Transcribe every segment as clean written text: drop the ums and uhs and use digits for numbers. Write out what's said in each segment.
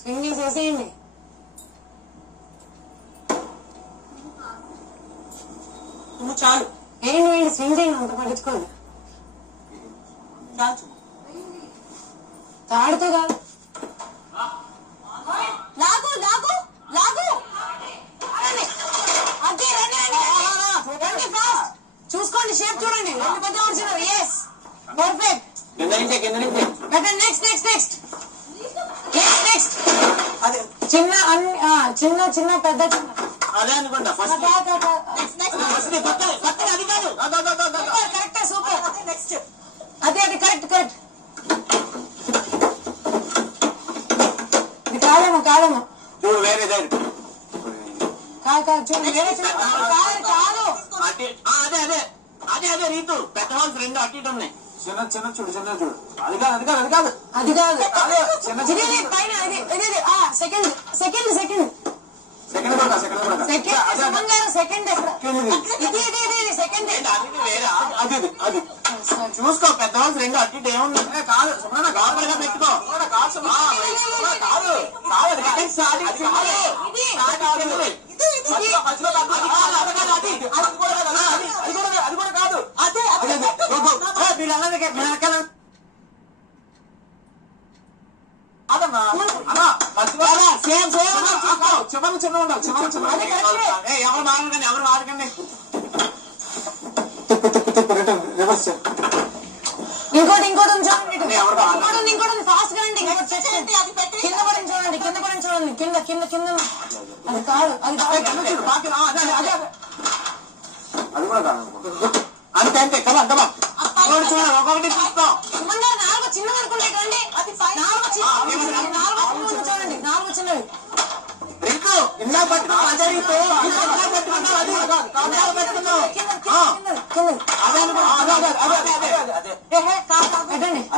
Swing చేసేయండి. చాలు ఏంటి స్వింగ్ చేయండి, అంత పట్టించుకోండి. తాడుతో కాదు, లాగు లాగు లాగు. చూసుకోండి, షేప్ చూడండి, రెండు పెద్ద వచ్చినారు. Yes perfect. Next next next next అదే చిన్న చిన్న చిన్న పెద్ద చిన్న అదే అనుకుంటా. Correct super. నెక్స్ట్ అదే అది కరెక్ట్ కరెక్ట్. ఇది కాదమ్మా కాదమ్మా, చూడు వేరే కాదు కాదు, చూడు వేరే కాదు కాదు. అదే అదే అదే అదే రీతు పెద్ద వాళ్ళు రెండు అటు ఇటు ఉన్నాయి. చిన్న చిన్న చూడు, చిన్న చూడు. అది కాదు అది కాదు అది కాదు అది కాదు చిన్న పైన second second second second second అది చూసుకో. పెద్దవాళ్ళు రెండు అటు ఇటు ఏముంది కాదు. లోపలిగా పెట్టుకో. అది కూడా కాదు. అదే చివరి చిన్న ఉండాలి. ఎవరు మారకండి, ఎవరు మారకండి. ఇంకోటి ఇంకోటి చూడండి, ఇంకోటి ఫాస్ట్ గా అండి. కింద పడి చూడండి, కింద పడి చూడండి. కింద కింద కింద అది కాదు, అది కూడా కాదు. అంతే అంతే కదా కదా చూడండి. ఒక్కొక్కటి చూస్తాం. నాలుగు చిన్నవి అనుకుంటే చూడండి, నాలుగు చిన్నవి. రీతు ఇందా పట్టుకున్నావు, అదే రీతు పట్టుకున్నావు, అది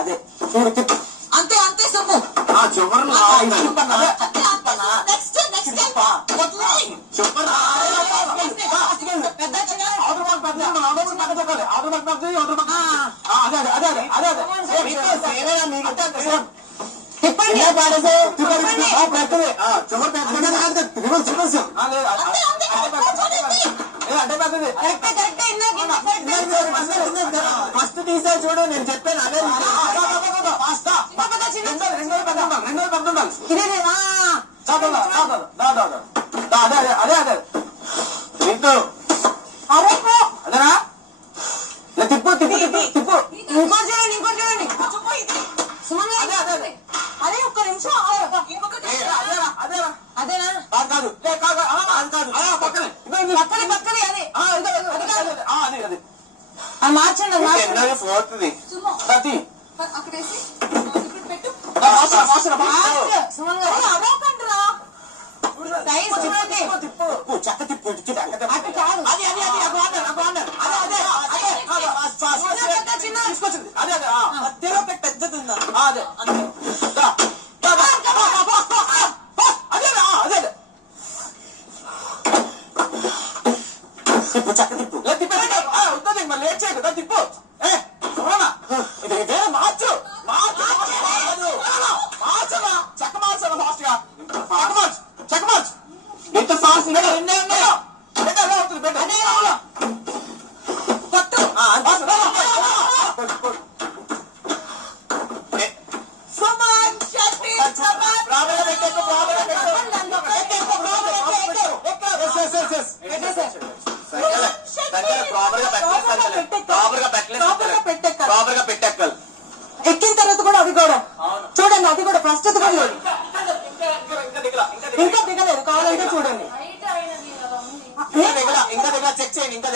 అదే చూడు. అంతే అంతే సొమ్ము చివరి ఫస్ట్ తీసే చూడు, నేను చెప్పాను. అదే అదే అదే రీతు అదేనా తిప్పు తిప్పు తిప్పు తిప్పు. ఇంకో చూడండి, ఇంకో చూడండి. అదే ఒక్క నిమిషం. అదేనా కాదు పక్కనే పక్కనే పక్కనే అదే అదే అది మార్చండి. పోతుంది అక్కడేసి చక్క తిప్పు అటు కాదు. అది అది తీసుకొచ్చింది. అదే అదే పెద్దది ఉందా? అదే అంతే. అదే అదే తిప్పు చక్క తిప్పు తిప్పు మరి లేట్ చేయకు. తిప్పు ఇదే మార్చు మార్చు మార్చరా చక్క మార్చరా ఫాస్ట్ గా చక్క మార్చు ఎంత ఫాస్ట్ ఎన్నే ఉన్నాయో పెట్టెక్కాలి. ఎక్కిన తర్వాత కూడా అది కూడా చూడండి, అది కూడా ఫస్ట్ అది కూడా ఇంకా దిగలేదు. కావాలంటే చూడండి, ఇంకా దిగల చెక్ చేయండి. ఇంకా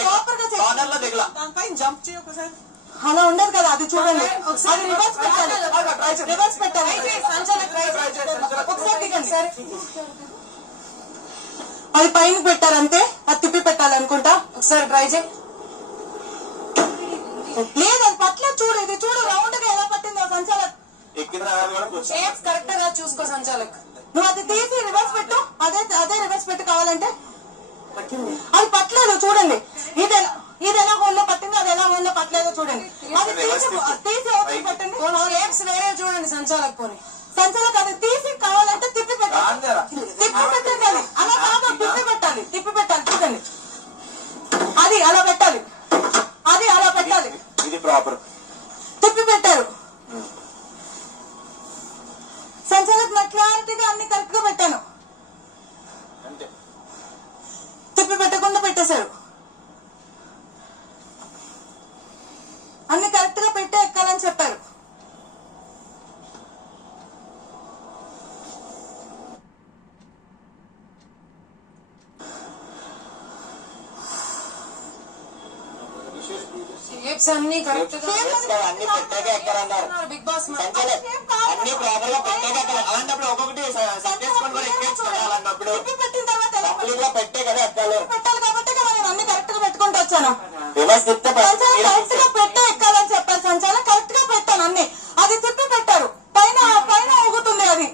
దిగల దానిపైన జంప్ చేయి ఒకసారి. అలా ఉండదు కదా, అది చూడండి. ఒకసారి రివర్స్ పెట్టాలి, రివర్స్ పెట్టాలి. ఒకసారి దిగండి సరే. అది పైన పెట్టారంటే అది తిప్పి పెట్టాలనుకుంటా. ఒకసారి ట్రై చేయి. లేదు అది పట్లేదు, చూడు ఇది చూడు. రౌండ్ గా ఎలా పట్టిందో సంచాలక్. షేప్స్ కరెక్ట్ గా చూసుకో సంచాలక్. నువ్వు అది తీసి రివర్స్ పెట్టు. అదే రివర్స్ పెట్టు కావాలంటే. అది పట్టలేదు చూడండి. ఇది ఎలా హోల్లో పట్టిందో అది ఎలా హోల్లో పట్టలేదు చూడండి. అది తీసి అవతల పెట్టండి. షేప్స్ వేరే చూడండి సంచాలక్ పోనీ. సంచాలక్ అది తీసి కావాలంటే తిప్పి పెట్టాలి. తిప్పి పెట్టండి. అలా కాదు, తిప్పి పెట్టాలి. తిప్పి పెట్టాలి చూడండి. అది అలా పెట్టాలి. అది అలా పెట్టాలి. ఇది ప్రాపర్ తిప్పి పెట్టారు. సంచాలక్ నా క్లారిటీగా అన్ని కరెక్ట్ గా పెట్టాను. అంతే. తిప్పి పెట్టకుండా పెట్టేశారు. అన్ని కరెక్ట్ గా పెట్టే ఎక్కాలని చెప్పారు. షేప్స్ అన్ని కరెక్ట్ గా అన్ని పెట్టాక ఎక్కడన్నారు బిగ్ బాస్ అన్ని ప్రాపర్ గా పెట్టాక ఎక్కడ. అలాంటప్పుడు ఒక్కొక్కటి సెట్ చేసుకొని కూడా ఎక్కేచ్చు కదా. అలాంటప్పుడు పెట్టిన తర్వాత కంప్లీట్ గా పెట్టే కదా ఎక్కాలి. పెట్టాలి కాబట్టి కదా నేను అన్ని కరెక్ట్ గా పెట్టుకుంటూ వచ్చాను. రివర్స్ తిప్పితే కరెక్ట్ గా పెట్టే ఎక్కాలని చెప్పారు సంచాలక్. కరెక్ట్ గా పెట్టాను అన్ని. అది తిప్పి పెట్టారు. పైన పైన ఊగుతుంది. అది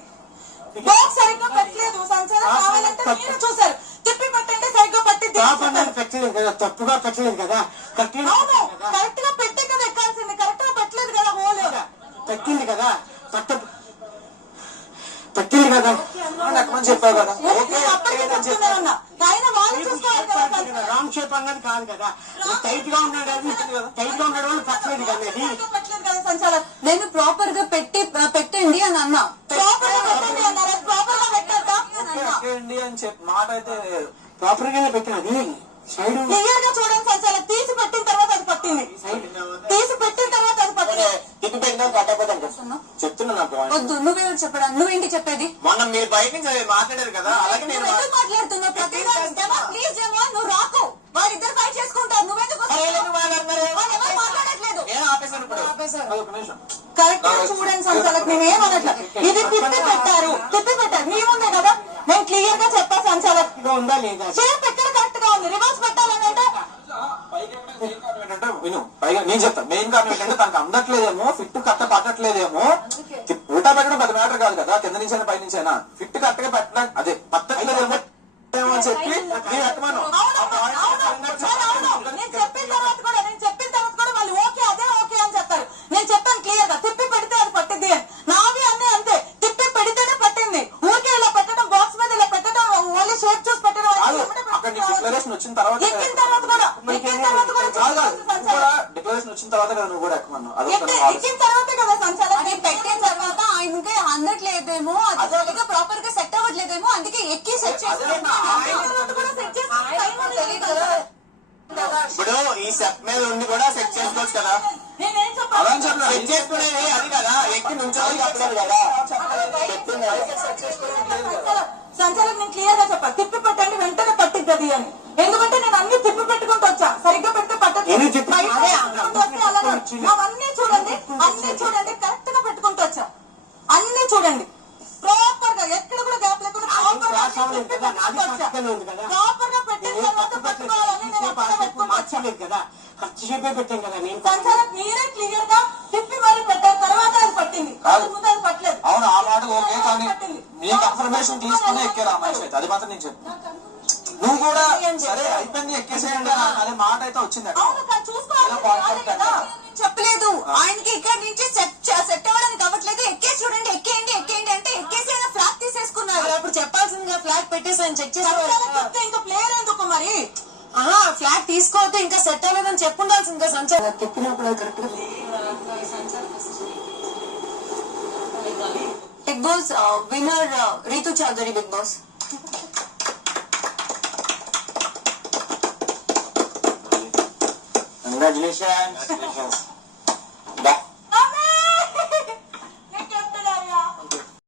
బాక్స్ సరిగ్గా పెట్టలేదు సంచాలక్. కావాలంటే మీరు చూసారు. తిప్పి పెట్టంటే సరిగ్గా పట్టి పెట్టలేదు కదా, తప్పుగా పెట్టలేదు కదా. అవును, కరెక్ట్ గా పెట్టే కదా ఎక్కాల్సింది. కరెక్ట్ గా పెట్టలేదు కదా. హోల్ పెట్టింది కదా, పెట్టింది కదా అని చెప్పావు కదా. రాంగ్ షేప్ అన్నది కాదు కదా. టైట్ గా ఉన్నాడు, అది టైట్ గా ఉన్నాడు వాళ్ళు పెట్టలేదు కదా. అది పెట్టలేదు కదా సంచాలక్. నేను ప్రాపర్ గా పెట్టండి అని అన్నా. ప్రాపర్ గా పెట్టండి అన్నారు. ప్రాపర్ గా పెట్టాక పెట్టండి అని చెప్పి మాట అయితే ప్రాపర్ గానే పెట్టినది. సైడ్ క్లియర్ గా చూడండి సంచాలక్. తీసి పెట్టిన తర్వాత అది పట్టింది. తీసి పెట్టిన తర్వాత అది పట్టింది. తిప్పి పెట్టినా పట్టకపోతే చెప్తున్నా నాకు. వద్దు, నువ్వేమిటి చెప్పడా? నువ్వేంటి చెప్పేది? మొన్న మీరు బయట నుంచి మాట్లాడారు కదా. అలాగే నేను మాట్లాడుతున్నావు ప్లీజ్ జమా, నువ్వు రాకు. వాళ్ళిద్దరు ఫైట్ చేసుకుంటారు. నువ్వెందుకు మాట్లాడట్లేదు? కరెక్ట్ గా చూడండి సంచాలక్. నేనేమనట్లా. ఇది తిప్పి పెట్టారు. తిప్పి పెట్టారు. నీ ముందే కదా నేను క్లియర్ గా చెప్పా సంచాలక్. ఉందా లేదా షేప్ ఎక్కడ కరెక్ట్ గా ఉంది. రివర్స్ పెట్టాలని అంటే విను. పైగా నేను చెప్తాను. మెయిన్ కారణం ఏంటంటే తనకు అందట్లేదేమో, ఫిట్ కట్ట పట్టట్లేదేమో. ఉల్టా పెట్టడం పెద్ద మ్యాటర్ కాదు కదా. కింద నుంచి పై నుంచి అయినా ఫిట్ కరెక్ట్ గా పెట్టడం అదే పట్టట్లేదేమో అని చెప్పి నేను ఎక్కమను. నేను చెప్పిన తర్వాత కూడా వాళ్ళు ఓకే అదే ఓకే అని చెప్తారు. నేను చెప్పాను క్లియర్ గా తిప్పి పెడితే అది పట్టింది అని. నావి అన్నీ అంతే. తిప్పి పెడితేనే పట్టింది. ఊరికే ఇలా పెట్టడం, బాక్స్ మీద ఇలా పెట్టడం, ఓన్లీ షేప్ చూసి పెట్టడం. అక్కడ డిక్లరేషన్ వచ్చిన తర్వాత ఎక్కిన తర్వాత కూడా డిక్లరేషన్ వచ్చిన తర్వాత కదా నువ్వు కూడా ఎక్కమన్నావు. ఎక్కిన తర్వాతే కదా సంచాలక్. పెట్టిన తర్వాత ఆయనకి అందట్లేదేమో, అది ప్రాపర్ గా సెట్ అవ్వట్లేదేమో, అందుకే ఎక్కి సెట్ ఇప్పుడు ఈ సెట్ మీద ఉండి కూడా సెట్ చేసుకోవచ్చు కదా. సెట్ చేసుకునేది అది కదా. ఎక్కి నుంచోవాలి చెప్పలేదు కదా. సంచాలక్ నేను క్లియర్ గా చెప్పాను. తిప్పి పెట్టండి వెంటనే పట్టిద్దది అని. ఎందుకంటే నేను అన్ని తిప్పి పెట్టుకుంటూ వచ్చా. సరిగ్గా పెడితే పట్టదు. అవన్నీ చూడండి, అన్ని చూడండి. కరెక్ట్ గా పెట్టుకుంటూ వచ్చా. అన్ని చూడండి ప్రాపర్ గా, ఎక్కడ కూడా గ్యాప్ లేకుండా ప్రాపర్ గా పెట్టిన తర్వాత పట్టుకోవాలని నేను ఎక్కడ పెట్టుకుంటూ కదా. ఖర్చు చెప్పే పెట్టాం కదా. నేను సంచాలక్ మీరే క్లియర్ గా తిప్పి మరి పెట్టిన తర్వాత అది పట్టింది. ముందు అది పట్టలేదు. అవును, ఆ మాట ఓకే. కానీ నీ కన్ఫర్మేషన్ తీసుకునే ఎక్కారు ఆ మనిషి అయితే. అది మాత్రం నేను చెప్పు. నువ్వు కూడా సరే అయిపోయింది ఎక్కేసేయండి అనే మాట అయితే వచ్చింది. చెప్పలేదు ఆయనకి. ఇక్కడ నుంచి సెట్ అవ్వడానికి అవ్వట్లేదు. ఎక్కేసి చూడండి, ఎక్కేయండి అంటే ఎక్కేసి ఫ్లాగ్ తీసేసుకున్నారు. అప్పుడు చెప్పాల్సిందిగా ఫ్లాగ్ పెట్టేసి ఆయన చెక్ చేస్తే ఇంకా ప్లేయర్ ఎందుకు మరి? ఫ్లాగ్ తీసుకోవద్దు, ఇంకా సెట్ అవ్వలేదని చెప్పుండాల్సిందిగా సంచాలక్. చెప్పినప్పుడు correct. Bigg Boss winner Rithu Chowdary. Bigg Boss congratulations.